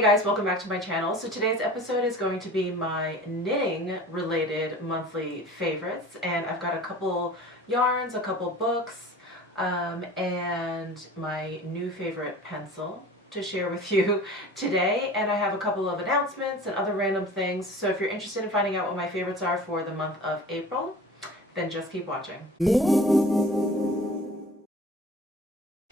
Hey guys, welcome back to my channel. So today's episode is going to be my knitting related monthly favorites, and I've got a couple yarns, a couple books, and my new favorite pencil to share with you today. And I have a couple of announcements and other random things. So if you're interested in finding out what my favorites are for the month of April, then just keep watching.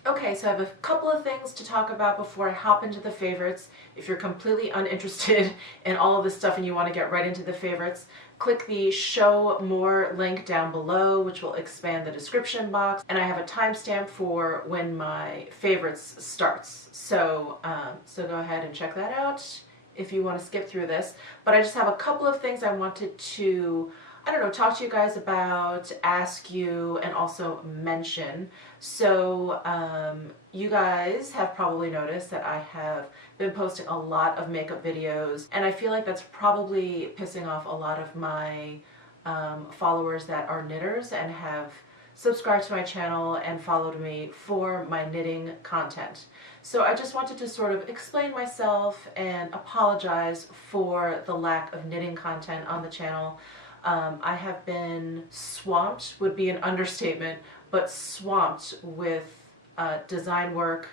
Okay, so I have a couple of things to talk about before I hop into the favorites. If you're completely uninterested in all of this stuff and you want to get right into the favorites, click the show more link down below, which will expand the description box. And I have a timestamp for when my favorites starts. So, go ahead and check that out if you want to skip through this. But I just have a couple of things I wanted to talk to you guys about, ask you, and also mention. So you guys have probably noticed that I have been posting a lot of makeup videos, and I feel like that's probably pissing off a lot of my followers that are knitters and have subscribed to my channel and followed me for my knitting content. So I just wanted to sort of explain myself and apologize for the lack of knitting content on the channel. I have been swamped, would be an understatement, but swamped with design work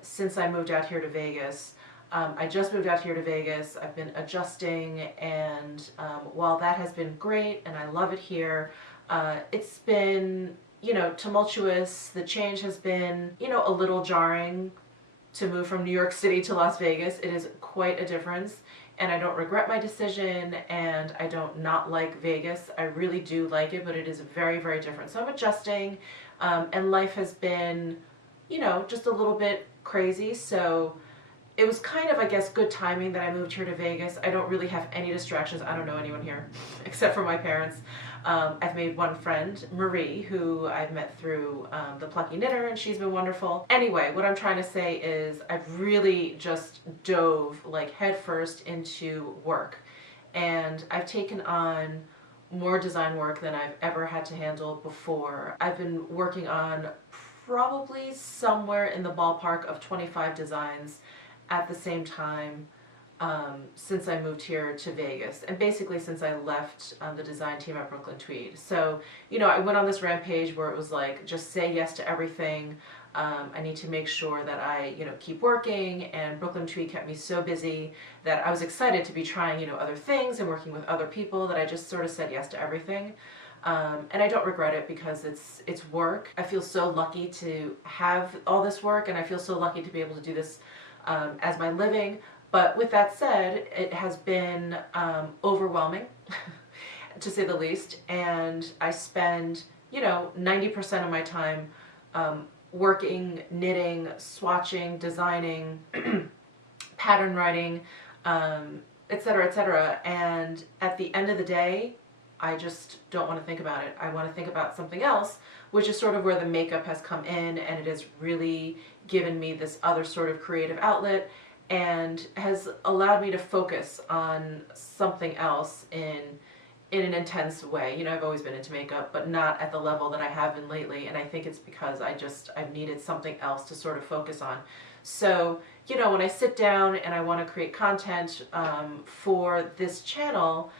since I moved out here to Vegas. I just moved out here to Vegas. I've been adjusting, and while that has been great and I love it here, it's been, tumultuous. The change has been, a little jarring to move from New York City to Las Vegas. It is quite a difference. And I don't regret my decision, and I don't not like Vegas. I really do like it, but it is very, very different. So I'm adjusting, and life has been, just a little bit crazy. So it was kind of, I guess, good timing that I moved here to Vegas. I don't really have any distractions. I don't know anyone here except for my parents. I've made one friend, Marie, who I've met through the Plucky Knitter, and she's been wonderful. Anyway, what I'm trying to say is I've really just dove like headfirst into work, and I've taken on more design work than I've ever had to handle before. I've been working on probably somewhere in the ballpark of 25 designs at the same time since I moved here to Vegas, and basically since I left the design team at Brooklyn Tweed. So, I went on this rampage where it was like, just say yes to everything. I need to make sure that I, keep working, and Brooklyn Tweed kept me so busy that I was excited to be trying, other things and working with other people, that I just sort of said yes to everything. And I don't regret it, because it's work. I feel so lucky to have all this work, and I feel so lucky to be able to do this as my living. But with that said, it has been overwhelming, to say the least, and I spend, 90% of my time working, knitting, swatching, designing, pattern writing, etc., etc. And at the end of the day, I just don't want to think about it. I want to think about something else, which is sort of where the makeup has come in, and it has really given me this other sort of creative outlet, and has allowed me to focus on something else in an intense way. I've always been into makeup, but not at the level that I have been lately, and I think it's because I've needed something else to sort of focus on. So, when I sit down and I want to create content for this channel,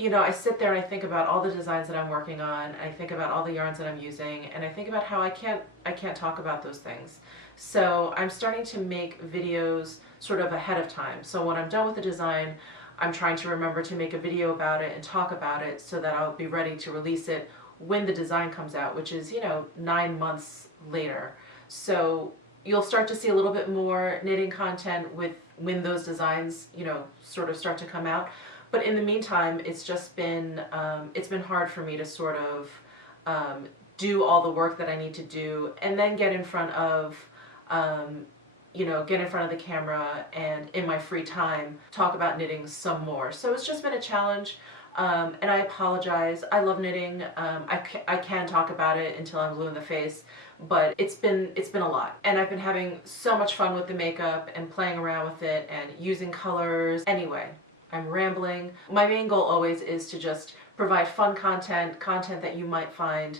I sit there and I think about all the designs that I'm working on, I think about all the yarns that I'm using, and I think about how I can't talk about those things. So I'm starting to make videos sort of ahead of time. So when I'm done with the design, I'm trying to remember to make a video about it and talk about it, so that I'll be ready to release it when the design comes out, which is, 9 months later. So you'll start to see a little bit more knitting content when those designs, sort of start to come out. But in the meantime, it's just been, it's been hard for me to sort of do all the work that I need to do, and then get in front of, get in front of the camera, and in my free time talk about knitting some more. So it's just been a challenge, and I apologize. I love knitting. I can talk about it until I'm blue in the face, but it's been a lot, and I've been having so much fun with the makeup and playing around with it and using colors. Anyway, I'm rambling. My main goal always is to just provide fun content that you might find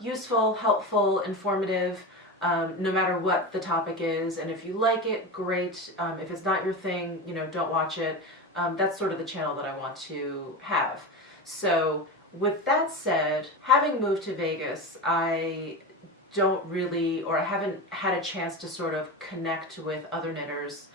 useful, helpful, informative, no matter what the topic is. And if you like it, great. If it's not your thing, you know, don't watch it. That's sort of the channel that I want to have. So with that said, having moved to Vegas, I don't really, or I haven't had a chance to sort of connect with other knitters,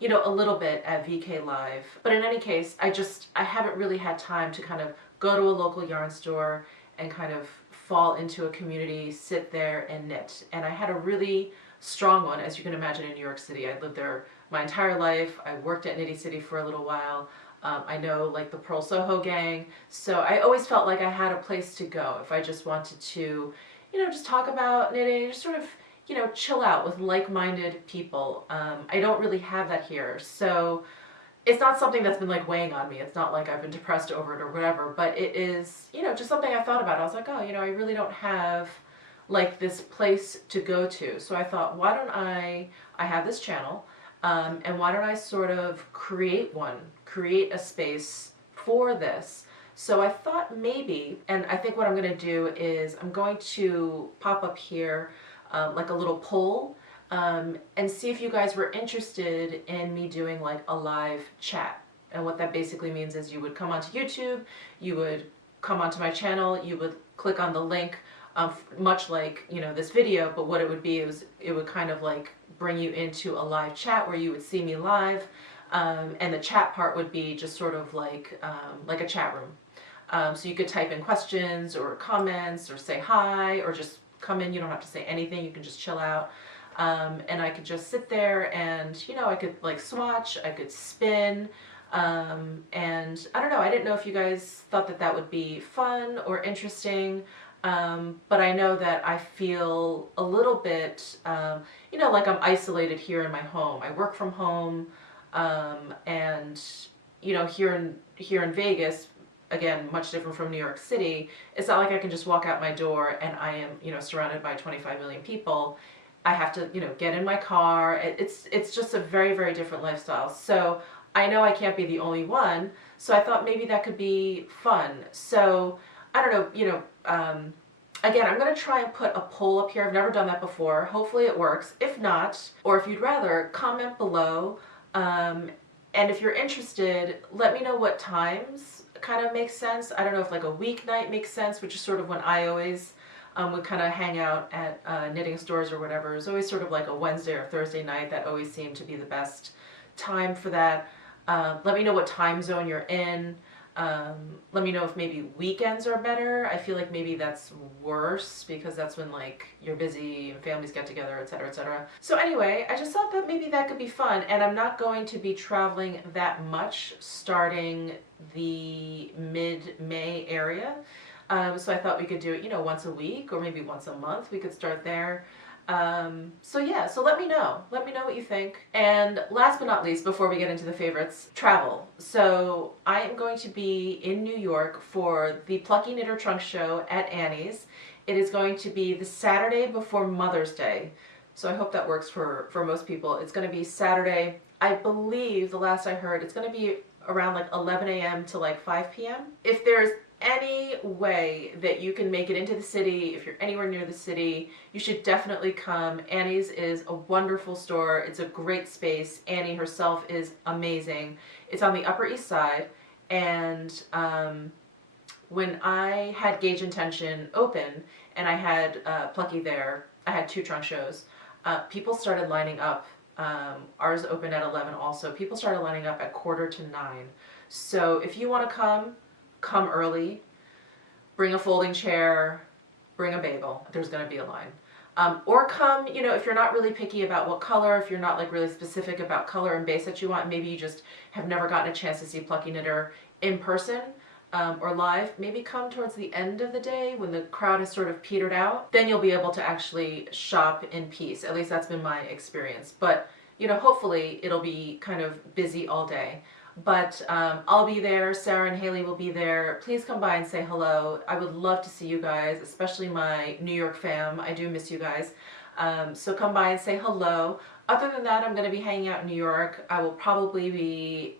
you know, a little bit at VK Live. But in any case, I haven't really had time to kind of go to a local yarn store and kind of fall into a community, sit there and knit. And I had a really strong one, as you can imagine, in New York City. I lived there my entire life. I worked at Knitty City for a little while. I know like the Pearl Soho gang. So I always felt like I had a place to go if I just wanted to, you know, just talk about knitting, just sort of, you know, chill out with like-minded people. I don't really have that here. So it's not something that's been like weighing on me. It's not like I've been depressed over it or whatever, but it is, you know, just something I thought about. I was like, oh, you know, I really don't have like this place to go to. So I thought, why don't I have this channel, and why don't I sort of create a space for this. So I thought maybe, and I think what I'm going to do is I'm going to pop up here like a little poll, and see if you guys were interested in me doing like a live chat. And what that basically means is you would come onto YouTube, you would come onto my channel, you would click on the link, much like, you know, this video, but what it would be is it would kind of like bring you into a live chat where you would see me live, and the chat part would be just sort of like a chat room. So you could type in questions or comments or say hi or just come in. You don't have to say anything, you can just chill out. And I could just sit there and, you know, I could like swatch, I could spin, and I don't know, I didn't know if you guys thought that that would be fun or interesting, but I know that I feel a little bit, you know, like I'm isolated here in my home. I work from home, and, you know, here in Vegas, again, much different from New York City, it's not like I can just walk out my door and I am, you know, surrounded by 25 million people. I have to, you know, get in my car. It's just a very, very different lifestyle. So I know I can't be the only one. So I thought maybe that could be fun. So I don't know, you know, again, I'm going to try and put a poll up here. I've never done that before. Hopefully it works. If not, or if you'd rather, comment below. And if you're interested, let me know what times kind of makes sense. I don't know if like a weeknight makes sense, which is sort of when I always would kind of hang out at knitting stores or whatever. It's always sort of like a Wednesday or Thursday night. That always seemed to be the best time for that. Let me know what time zone you're in. Let me know if maybe weekends are better. I feel like maybe that's worse because that's when like you're busy and families get together, etc., etc. So anyway, I just thought that maybe that could be fun, and I'm not going to be traveling that much starting the mid-May area. So I thought we could do it, you know, once a week or maybe once a month. We could start there. So yeah, so let me know what you think. And last but not least, before we get into the favorites, travel. So I am going to be in New York for the Plucky Knitter Trunkshow at Annie's. It is going to be the Saturday before Mother's Day. So I hope that works for most people. It's going to be Saturday. I believe the last I heard, it's going to be around like 11 a.m. to like 5 p.m. If there's any way that you can make it into the city, if you're anywhere near the city, you should definitely come. Annie's is a wonderful store. It's a great space. Annie herself is amazing. It's on the Upper East Side, and when I had Gauge Intention open and I had Plucky there, I had 2 trunk shows, people started lining up. Ours opened at 11 also. People started lining up at 8:45. So if you want to come early, bring a folding chair, bring a bagel. There's going to be a line. Or come, you know, if you're not really picky about what color, if you're not like really specific about color and base that you want, maybe you just have never gotten a chance to see Plucky Knitter in person or live, maybe come towards the end of the day when the crowd has sort of petered out. Then you'll be able to actually shop in peace. At least that's been my experience. But, you know, hopefully it'll be kind of busy all day. But I'll be there. Sarah and Haley will be there. Please come by and say hello. I would love to see you guys, especially my New York fam. I do miss you guys. So come by and say hello. Other than that, I'm going to be hanging out in New York. I will probably be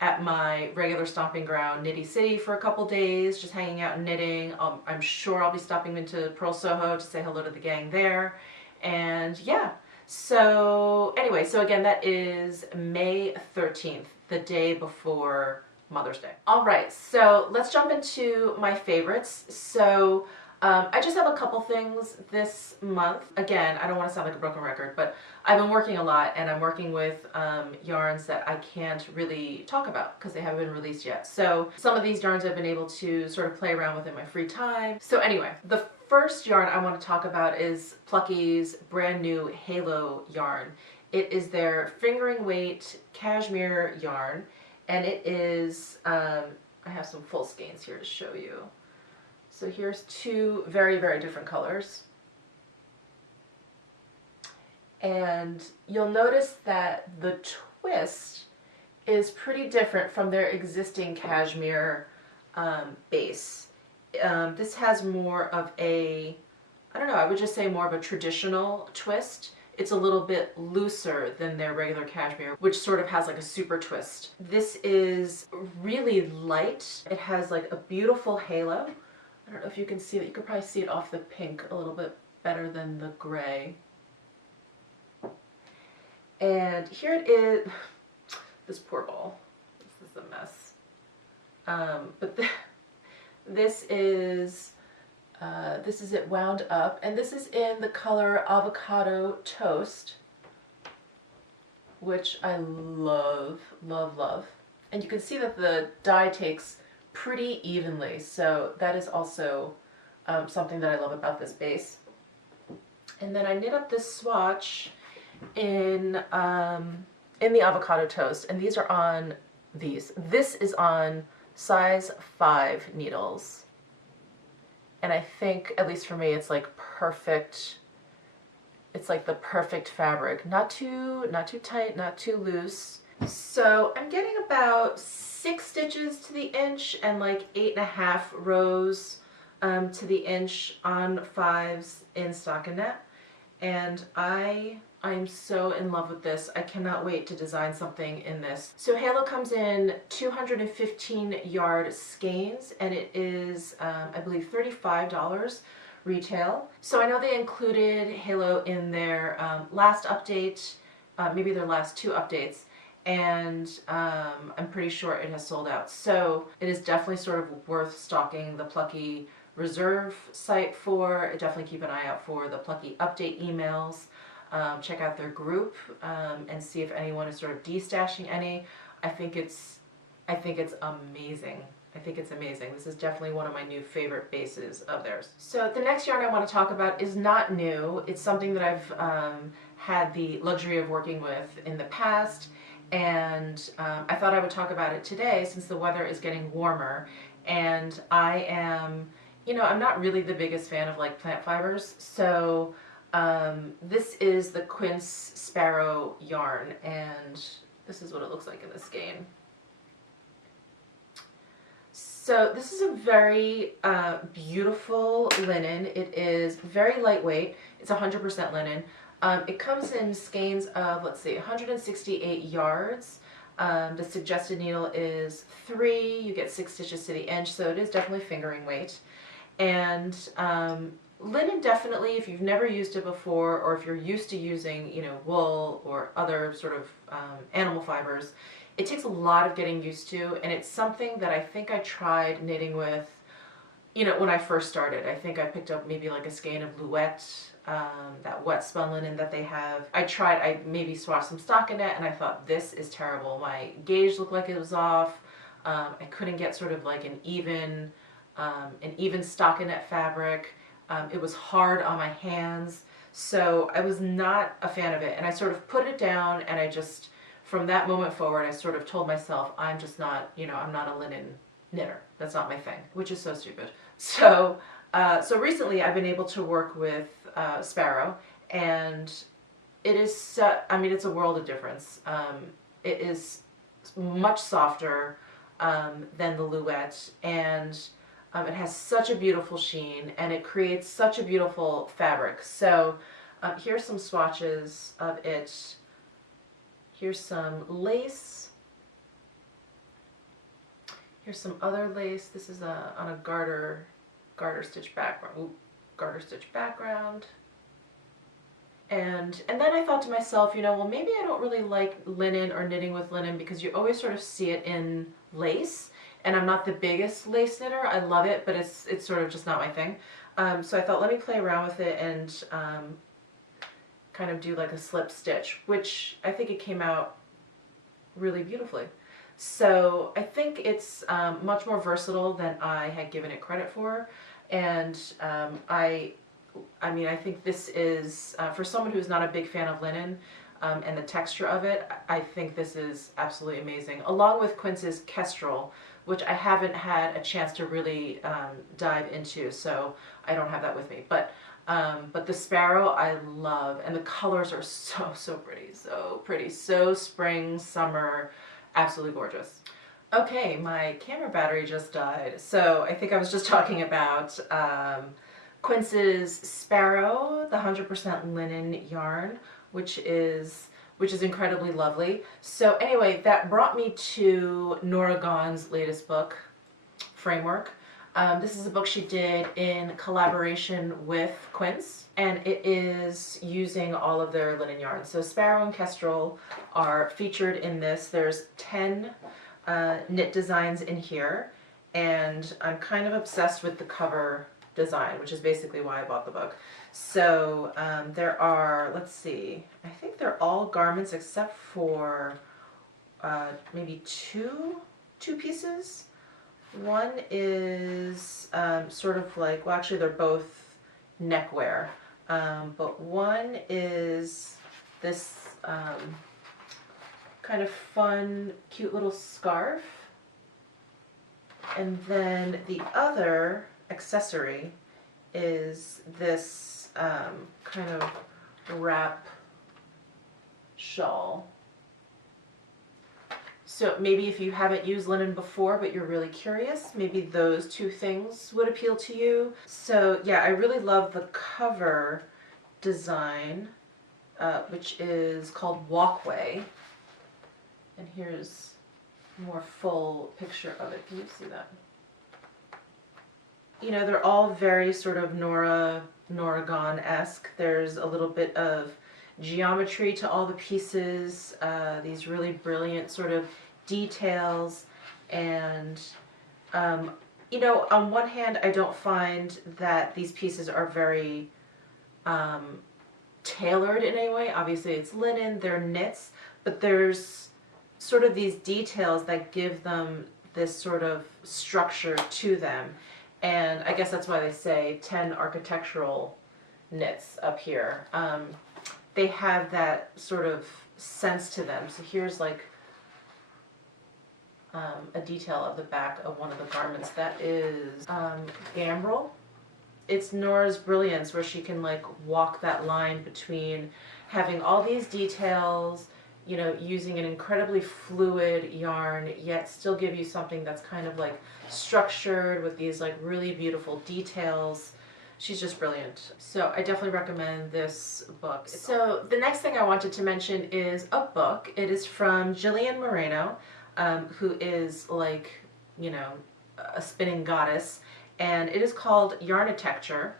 at my regular stomping ground, Knitty City, for a couple days, just hanging out and knitting. I'm sure I'll be stopping into Pearl Soho to say hello to the gang there. And yeah, so anyway, so again, that is May 13th, the day before Mother's Day. All right, so let's jump into my favorites. So I just have a couple things this month. Again, I don't want to sound like a broken record, but I've been working a lot, and I'm working with yarns that I can't really talk about because they haven't been released yet. So some of these yarns I've been able to sort of play around with in my free time. So anyway, the first yarn I want to talk about is Plucky's brand new Halo yarn. It is their fingering weight cashmere yarn, and it is, I have some full skeins here to show you. So here's two very, very different colors. And you'll notice that the twist is pretty different from their existing cashmere base. This has more of a, I don't know, I would just say more of a traditional twist. It's a little bit looser than their regular cashmere, which sort of has like a super twist. This is really light. It has like a beautiful halo. I don't know if you can see it. You could probably see it off the pink a little bit better than the gray. And here it is. This poor ball. This is a mess. But this is it wound up, and this is in the color Avocado Toast, which I love, love, love. And you can see that the dye takes pretty evenly, so that is also something that I love about this base. And then I knit up this swatch in the Avocado Toast, and these are on these. This is on size 5 needles, and I think, at least for me, it's like perfect. It's like the perfect fabric, not too tight, not too loose. So I'm getting about 6 stitches to the inch and like 8.5 rows to the inch on 5s in stockinette, and I'm so in love with this. I cannot wait to design something in this. So Halo comes in 215 yard skeins, and it is I believe $35 retail. So I know they included Halo in their last update, maybe their last 2 updates, and I'm pretty sure it has sold out. So it is definitely sort of worth stalking the Plucky Reserve site for. Definitely keep an eye out for the Plucky update emails. Check out their group and see if anyone is sort of destashing any. I think it's amazing. I think it's amazing. This is definitely one of my new favorite bases of theirs. So the next yarn I want to talk about is not new. It's something that I've had the luxury of working with in the past, and I thought I would talk about it today since the weather is getting warmer, and I am, I'm not really the biggest fan of like plant fibers, so this is the Quince Sparrow yarn, and this is what it looks like in the skein. So this is a very beautiful linen. It is very lightweight. It's 100% linen. It comes in skeins of, let's see, 168 yards. The suggested needle is 3. You get 6 stitches to the inch, so it is definitely fingering weight. And linen, definitely, if you've never used it before, or if you're used to using, wool or other sort of animal fibers, it takes a lot of getting used to, and it's something that I think I tried knitting with, when I first started. I think I picked up maybe like a skein of Louette, that wet spun linen that they have. I maybe swatched some stockinette, and I thought, this is terrible. My gauge looked like it was off. I couldn't get sort of like an even stockinette fabric. It was hard on my hands, so I was not a fan of it, and I sort of put it down, and I just, from that moment forward, I sort of told myself, I'm just not, I'm not a linen knitter. That's not my thing, which is so stupid. So recently I've been able to work with Sparrow, and it is, it's a world of difference. It is much softer than the Louette, and it has such a beautiful sheen, and it creates such a beautiful fabric. So here's some swatches of it. Here's some lace. Here's some other lace. This is on a garter stitch background. Ooh, garter stitch background. And then I thought to myself, you know, well, maybe I don't really like linen or knitting with linen because you always sort of see it in lace. And I'm not the biggest lace knitter. I love it, but it's sort of just not my thing. So I thought, let me play around with it and kind of do like a slip stitch, which I think it came out really beautifully. So I think it's much more versatile than I had given it credit for. And I mean, I think this is, for someone who's not a big fan of linen and the texture of it, I think this is absolutely amazing. Along with Quince's Kestrel, which I haven't had a chance to really dive into, so I don't have that with me. But the Sparrow I love, and the colors are so pretty, so spring, summer, absolutely gorgeous. Okay, my camera battery just died, so I think I was just talking about Quince's Sparrow, the 100% linen yarn, which is incredibly lovely. So anyway, that brought me to Nora Gaughan's latest book, Framework. This is a book she did in collaboration with Quince, and it is using all of their linen yarns. So Sparrow and Kestrel are featured in this. There's 10 knit designs in here, and I'm kind of obsessed with the cover design, which is basically why I bought the book. So there are, let's see, I think they're all garments except for maybe two pieces. One is sort of like, well, actually they're both neckwear, but one is this kind of fun, cute little scarf, and then the other accessory is this kind of wrap shawl. So maybe if you haven't used linen before but you're really curious, maybe those two things would appeal to you. So yeah, I really love the cover design, which is called Walkway. And here's a more full picture of it. Can you see that? You know, they're all very sort of Nora Gaughan-esque. There's a little bit of geometry to all the pieces, these really brilliant sort of details, and you know, on one hand I don't find that these pieces are very tailored in any way. Obviously it's linen, they're knits, but there's sort of these details that give them this sort of structure to them. And I guess that's why they say 10 architectural knits up here. They have that sort of sense to them. So here's like a detail of the back of one of the garments. That is gambrel. It's Nora's brilliance where she can like walk that line between having all these details, you know, using an incredibly fluid yarn, yet still give you something that's kind of like structured with these like really beautiful details. She's just brilliant. So I definitely recommend this book. So the next thing I wanted to mention is a book. It is from Jillian Moreno, who is like, you know, a spinning goddess, and it is called Detector.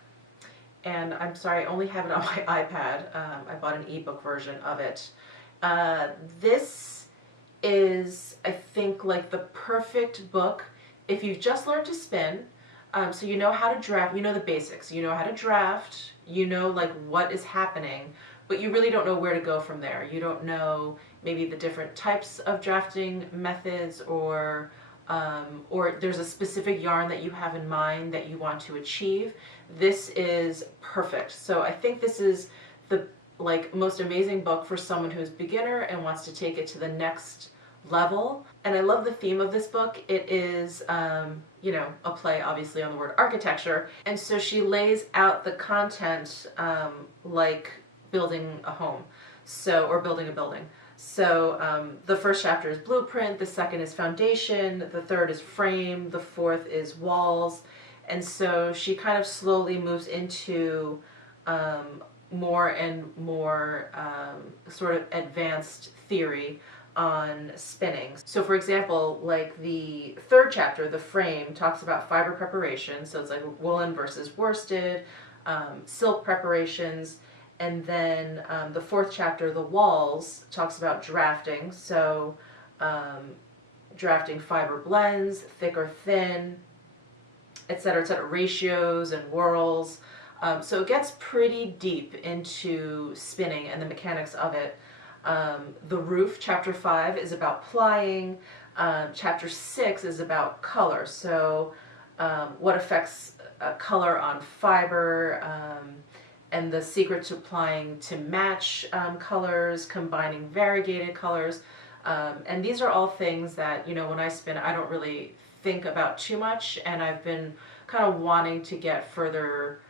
And I'm sorry, I only have it on my iPad. I bought an ebook version of it. This is, I think, like the perfect book if you've just learned to spin. So you know how to draft, you know the basics, you know how to draft, you know like what is happening, but you really don't know where to go from there. You don't know maybe the different types of drafting methods, or there's a specific yarn that you have in mind that you want to achieve. This is perfect. So I think this is the like most amazing book for someone who's beginner and wants to take it to the next level. And I love the theme of this book. It is, you know, a play obviously on the word architecture. And so she lays out the content like building a home, so, or building a building. So the first chapter is blueprint, the second is foundation, the third is frame, the fourth is walls. And so she kind of slowly moves into more and more sort of advanced theory on spinning. So for example, like the third chapter, the frame, talks about fiber preparation. So it's like woolen versus worsted, silk preparations. And then the fourth chapter, the walls, talks about drafting. So drafting fiber blends, thick or thin, etc., ratios and whorls. So it gets pretty deep into spinning and the mechanics of it. The roof, chapter 5, is about plying. Chapter 6 is about color. So what affects color on fiber, and the secret to applying to match colors, combining variegated colors. And these are all things that, you know, when I spin, I don't really think about too much, and I've been kind of wanting to get further,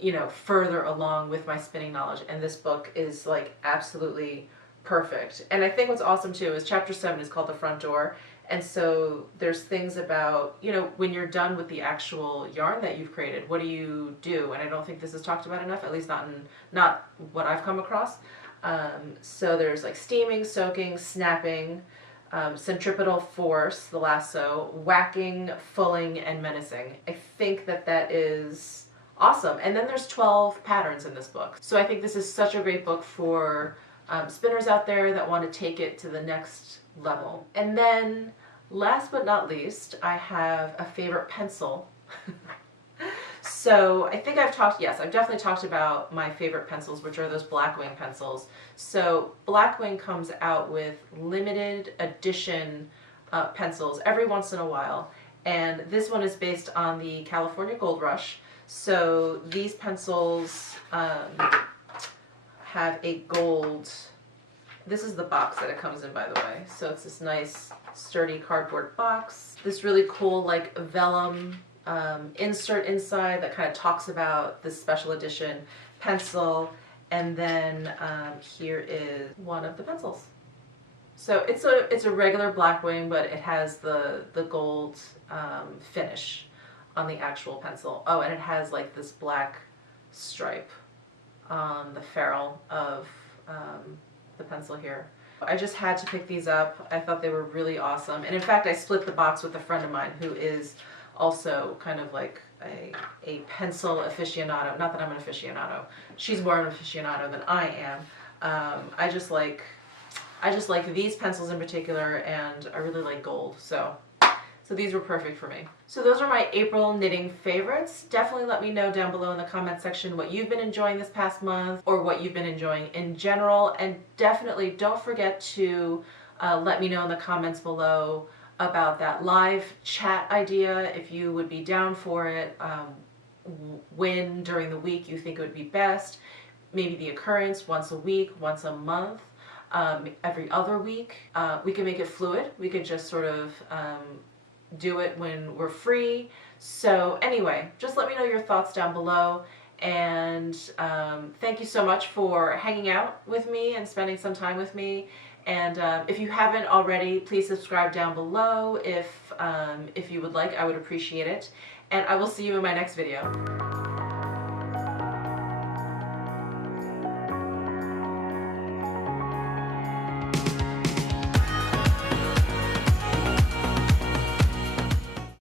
you know, further along with my spinning knowledge, and this book is like absolutely perfect. And I think what's awesome too is chapter 7 is called The Front Door, and so there's things about, you know, when you're done with the actual yarn that you've created, what do you do? And I don't think this is talked about enough, at least not what I've come across. So there's like steaming, soaking, snapping, centripetal force, the lasso, whacking, fulling, and menacing. I think that is awesome. And then there's 12 patterns in this book. So I think this is such a great book for spinners out there that want to take it to the next level. And then last but not least, I have a favorite pencil. So I think I've definitely talked about my favorite pencils, which are those Blackwing pencils. So Blackwing comes out with limited edition pencils every once in a while, and this one is based on the California Gold Rush. So these pencils have a gold, this is the box that it comes in, by the way. So it's this nice sturdy cardboard box. This really cool like vellum insert inside that kind of talks about this special edition pencil. And then here is one of the pencils. So it's a regular Blackwing, but it has the gold finish on the actual pencil. Oh, and it has like this black stripe on the ferrule of the pencil here. I just had to pick these up. I thought they were really awesome. And in fact, I split the box with a friend of mine who is also kind of like a pencil aficionado. Not that I'm an aficionado. She's more an aficionado than I am. I just like these pencils in particular, and I really like gold. So these were perfect for me. So those are my April knitting favorites. Definitely let me know down below in the comment section what you've been enjoying this past month, or what you've been enjoying in general. And definitely don't forget to let me know in the comments below about that live chat idea, if you would be down for it, when during the week you think it would be best, maybe the occurrence once a week, once a month, every other week. We can make it fluid. We could just sort of do it when we're free. So anyway, just let me know your thoughts down below, and thank you so much for hanging out with me and spending some time with me. And if you haven't already, please subscribe down below if you would like. I would appreciate it. And I will see you in my next video.